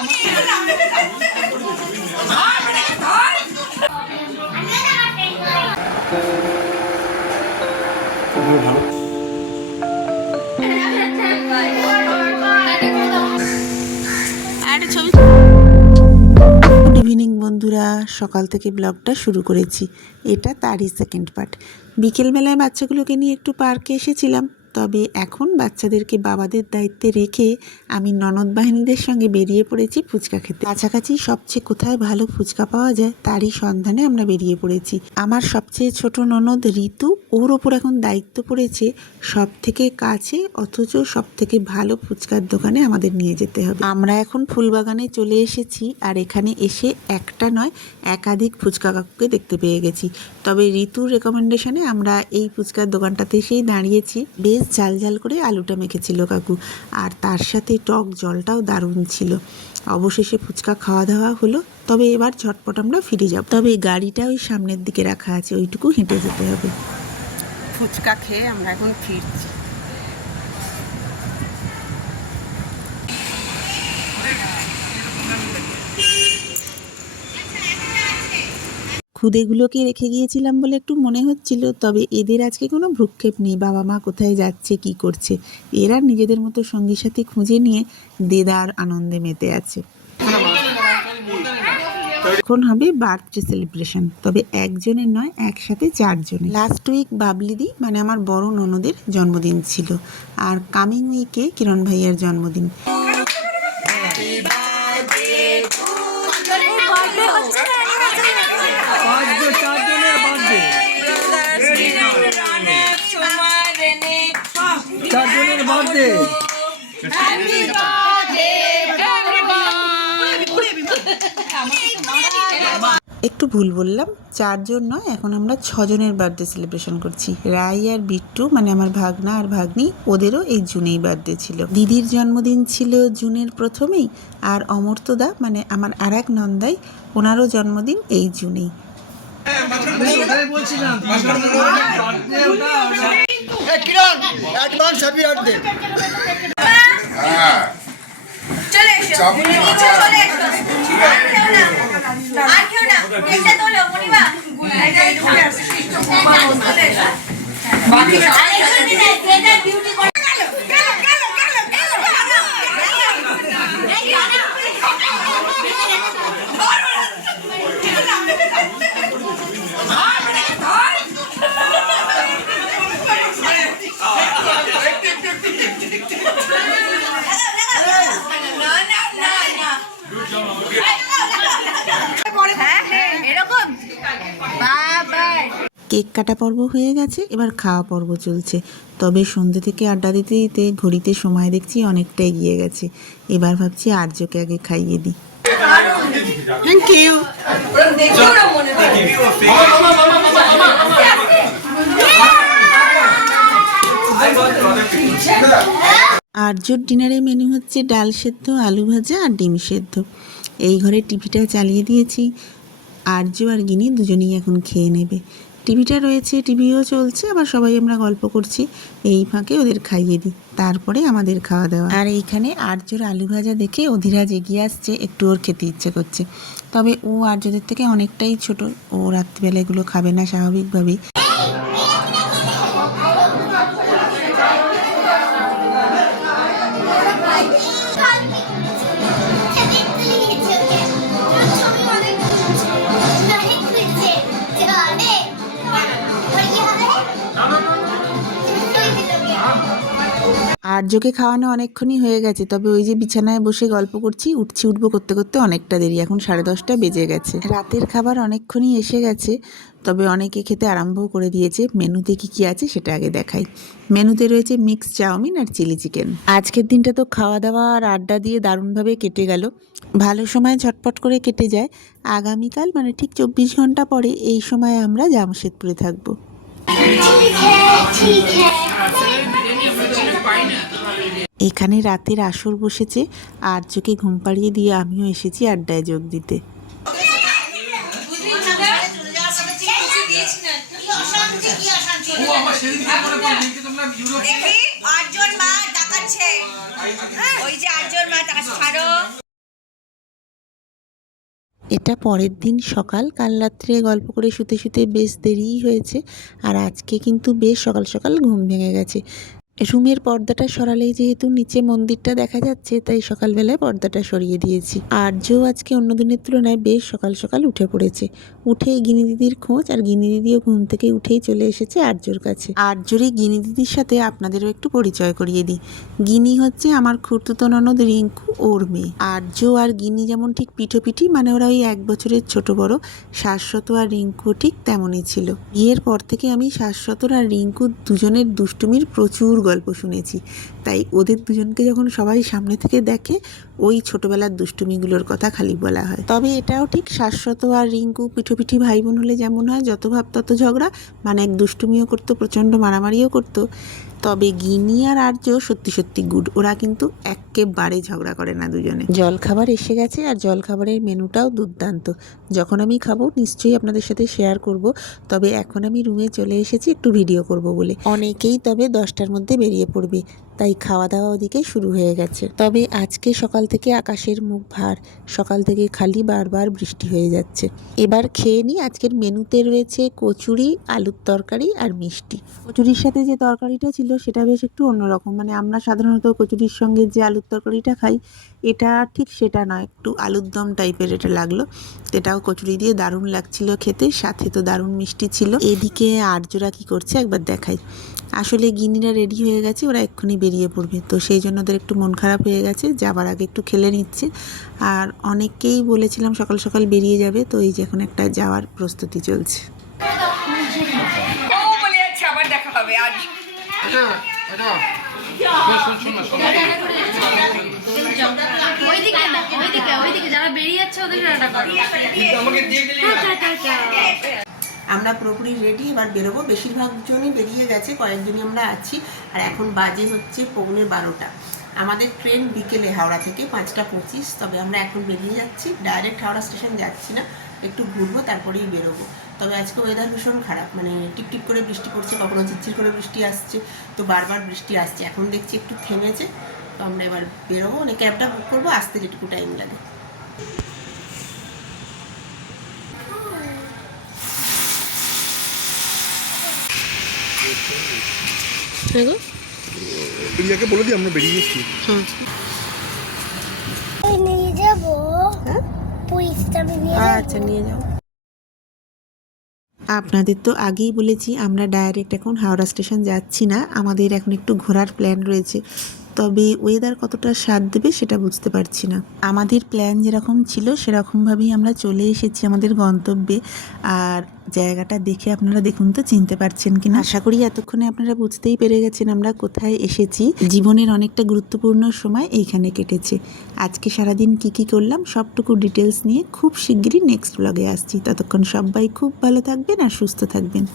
Good evening বন্ধুরা, সকাল থেকে ব্লগটা শুরু করেছি। এটা তারই সেকেন্ড পার্ট। বিকেলবেলায় বাচ্চাগুলোকে নিয়ে একটু পার্কে এসেছিলাম, তবে এখন বাচ্চাদেরকে বাবাদের দায়িত্বে রেখে আমি ননদ বাহিনীদের সঙ্গে বেরিয়ে পড়েছি ফুচকা খেতে। কাছাকাছি সবচেয়ে কোথায় ভালো ফুচকা পাওয়া যায় তারই সন্ধানে আমরা বেরিয়ে পড়েছি। আমার সবচেয়ে ছোট ননদ ঋতু, ওর ওপর এখন দায়িত্ব পড়েছে সব থেকে কাছে অথচ সব থেকে ভালো ফুচকার দোকানে আমাদের নিয়ে যেতে হবে। আমরা এখন ফুলবাগানে চলে এসেছি, আর এখানে এসে একটা নয় একাধিক ফুচকা কাকুকে দেখতে পেয়ে গেছি। তবে ঋতুর রেকমেন্ডেশনে আমরা এই ফুচকার দোকানটাতে এসেই দাঁড়িয়েছি। বেশ ঝাল ঝাল করে আলুটা মেখেছিল কাকু, আর তার সাথে টক জলটাও দারুণ ছিল। অবশেষে ফুচকা খাওয়া দাওয়া হলো, তবে এবার ঝটপট আমরা ফিরে যাব। তবে গাড়িটা ওই সামনের দিকে রাখা আছে, ওইটুকু হেঁটে যেতে হবে। ফুচকা খেয়ে আমরা এখন ফিরছি। খুদেগুলোকে রেখে গিয়েছিলাম বলে একটু মনে হচ্ছিল, তবে এদের আজকে কোনো ভ্রুক্ষেপ নেই। বাবা মা কোথায় যাচ্ছে কি করছে, এরা নিজেদের মতো সঙ্গী সাথী খুঁজে নিয়ে দেদার আনন্দে মেতে আছে। এখন হবে বার্থডে সেলিব্রেশন, তবে একজনের নয়, একসাথে 4 জনের। লাস্ট উইক বাবলিদি মানে আমার বড় ননদের জন্মদিন ছিল, আর কামিং উইকে কিরণ ভাইয়ার জন্মদিন। একটু ভুল বললাম, 4 জন নয়, এখন আমরা 6 জনের বার্থডে সেলিব্রেশন করছি। রাই আর বিট্টু মানে আমার ভাগনা আর ভাগ্নি, ওদেরও এই জুনেই বার্থডে ছিল। দিদির জন্মদিন ছিল জুনের প্রথমেই, আর অমর্তদা মানে আমার আর এক নন্দাই, ওনারও জন্মদিন এই জুনেই। কেক কাটা পর্ব হয়ে গেছে, এবার খাওয়া পর্ব চলছে। তবে সন্ধ্যে থেকে আড্ডা দিতে দিতে ঘড়িতে সময় দেখছি অনেকটা এগিয়ে গেছে। এবার ভাবছি আর্যকে আগে খাইয়ে দিই। Thank you. আর্যর ডিনারে মেনু হচ্ছে ডাল সেদ্ধ, আলু ভাজা আর ডিম সেদ্ধ। এই ঘরে টিভিটা চালিয়ে দিয়েছি, আর্য আর গিনি দুজনেই এখন খেয়ে নেবে। টিভিটা রয়েছে, টিভিও চলছে, আবার সবাই আমরা গল্প করছি। এই ফাঁকে ওদের খাইয়ে দিই, তারপরে আমাদের খাওয়া দাওয়া। আর এইখানে আর্যর আলু ভাজা দেখে অধীরাজ এগিয়ে আসছে, একটু ওর খেতে ইচ্ছে করছে। তবে ও আর্যদের থেকে অনেকটাই ছোট, ও রাত্রিবেলা এগুলো খাবে না স্বাভাবিকভাবেই। আর্যকে খাওয়ানো অনেকক্ষণই হয়ে গেছে, তবে ওই যে বিছানায় বসে গল্প করছি, উঠবো করতে করতে অনেকটা দেরি, এখন 10:30 বেজে গেছে। রাতের খাবার অনেকক্ষণই এসে গেছে, তবে অনেকে খেতে আরম্ভও করে দিয়েছে। মেনুতে কি কি আছে সেটা আগে দেখাই। মেনুতে রয়েছে মিক্স চাউমিন আর চিলি চিকেন। আজকের দিনটা তো খাওয়া দাওয়া আর আড্ডা দিয়ে দারুণভাবে কেটে গেল। ভালো সময় ঝটপট করে কেটে যায়। আগামীকাল মানে ঠিক 24 ঘন্টা পরে এই সময় আমরা জামশেদপুরে থাকবো। এখানে রাতের আসর বসেছে, আর্যকে ঘুম পাড়িয়ে দিয়ে আমিও এসেছি আড্ডায় যোগ দিতে। আর্যর মা ডাকাচ্ছে, ওই যে আর্যর মা ছাড়ো। এটা পরের দিন সকাল, কাল রাত্রে গল্প করে শুতে শুতে বেশ দেরিই হয়েছে। আর আজকে কিন্তু বেশ সকাল সকাল ঘুম ভেঙে গেছে। রুমের পর্দাটা সরালেই যেহেতু নিচে মন্দিরটা দেখা যাচ্ছে, তাই সকালবেলায় পর্দাটা সরিয়ে দিয়েছি। আর্যও আজকে অন্য দিনের তুলনায় বেশ সকাল সকাল উঠে পড়েছে। উঠেই গিনি দিদির খোঁজ, আর গিনি দিদিও ঘুম থেকে উঠেই চলে এসেছে আর্যর কাছে। আর্যর এই গিনি দিদির সাথে আপনাদেরও একটু পরিচয় করিয়ে দিই। গিনি হচ্ছে আমার খুড়তুতো ননদ রিঙ্কু, ওর মেয়ে। আর্য আর গিনি যেমন ঠিক পিঠোপিঠি, মানে ওরা ওই 1 বছরের ছোট বড়। শাশ্বত আর রিঙ্কু ঠিক তেমনই ছিল। বিয়ের পর থেকে আমি শাশ্বতর আর রিঙ্কু দুজনের দুষ্টুমির প্রচুর গল্প শুনেছি, তাই ওদের দুজনকে যখন সবাই সামনে থেকে দেখে ওই ছোটবেলার দুষ্টুমিগুলোর কথা খালি বলা হয়। তবে এটাও ঠিক, শাশ্বত আর রিঙ্কু পিঠোপিঠি ভাই বোন হলে যেমন হয়, যত ভাব তত ঝগড়া, মানে এক দুষ্টুমিও করতো, প্রচণ্ড মারামারিও করতো। তবে গিনি আর আর্য সত্যি সত্যি গুড, ওরা কিন্তু একেবারে ঝগড়া করে না দুজনে। জলখাবার এসে গেছে, আর জলখাবারের মেনুটাও দুর্দান্ত। যখন আমি খাবো নিশ্চয়ই আপনাদের সাথে শেয়ার করব। তবে এখন আমি রুমে চলে এসেছি একটু ভিডিও করব বলে। অনেকেই তবে 10টার মধ্যে বেরিয়ে পড়বে, তাই খাওয়া দাওয়া ওদিকে শুরু হয়ে গেছে। তবে আজকে সকাল থেকে আকাশের মুখ ভার, সকাল থেকে খালি বারবার বৃষ্টি হয়ে যাচ্ছে। এবার খেয়ে নিই। আজকের মেনুতে রয়েছে কচুরি, আলুর তরকারি আর মিষ্টি। কচুরির সাথে যে তরকারিটা ছিল সেটা বেশ একটু অন্যরকম, মানে আমরা সাধারণত কচুরির সঙ্গে যে আলুর তরকারিটা খাই এটা ঠিক সেটা নয়, একটু আলুর দম টাইপের এটা লাগলো। এটাও কচুরি দিয়ে দারুণ লাগছিল খেতে, সাথে তো দারুণ মিষ্টি ছিল। এদিকে আর্যরা কি করছে একবার দেখাই। আসলে গিনিরা রেডি হয়ে গেছে, ওরা এক্ষুনি বেরিয়ে পড়বে, তো সেই জন্য ওদের একটু মন খারাপ হয়ে গেছে, যাবার আগে একটু খেলে নিচ্ছে। আর অনেককেই বলেছিলাম সকাল সকাল বেরিয়ে যাবে, তো এই যে এখন একটা যাওয়ার প্রস্তুতি চলছে। আবার দেখা হবে আজ। আমরা পুরোপুরি রেডি, এবার বেরোবো। বেশিরভাগ জনই বেরিয়ে গেছে, কয়েকজনই আমরা আছি। আর এখন বাজে হচ্ছে 11:15। আমাদের ট্রেন বিকেলে হাওড়া থেকে 5টা 25। তবে আমরা এখন বেরিয়ে যাচ্ছি, ডাইরেক্ট হাওড়া স্টেশন যাচ্ছি না, একটু ঘুরবো তারপরেই বেরোবো। তবে আজকে ওয়েদার ভীষণ খারাপ, মানে টিপটিপ করে বৃষ্টি পড়ছে, কখনো ঝিরঝির করে বৃষ্টি আসছে, তো বারবার বৃষ্টি আসছে। এখন দেখছি একটু থেমেছে, তো আমরা এবার বেরোবো, মানে ক্যাবটা বুক করবো, আসতে যেটুকু টাইম লাগে। প্রিয়াকে বলে দিই আমরা বেরিয়ে গেছি। নিয়ে যাবো। হ্যাঁ নিয়ে আচ্ছা, নিয়ে যাও। আপনাদের তো আগেই বলেছি আমরা ডাইরেক্ট এখন হাওড়া স্টেশন যাচ্ছি না, আমাদের এখন একটু ঘোরার প্ল্যান রয়েছে। তবে ওয়েদার কতটা সাথ দেবে সেটা বুঝতে পারছি না। আমাদের প্ল্যান যেরকম ছিল সেরকমভাবেই আমরা চলে এসেছি আমাদের গন্তব্যে। আর জায়গাটা দেখে আপনারা দেখুন তো চিনতে পারছেন কিনা। আশা করি এতক্ষণে আপনারা বুঝতেই পেরে গেছেন আমরা কোথায় এসেছি। জীবনের অনেকটা গুরুত্বপূর্ণ সময় এইখানে কেটেছে। আজকে সারাদিন কি করলাম সবটুকু ডিটেলস নিয়ে খুব শিগগিরই নেক্সট ব্লগে আসছি। ততক্ষণ সবাই খুব ভালো থাকবেন আর সুস্থ থাকবেন।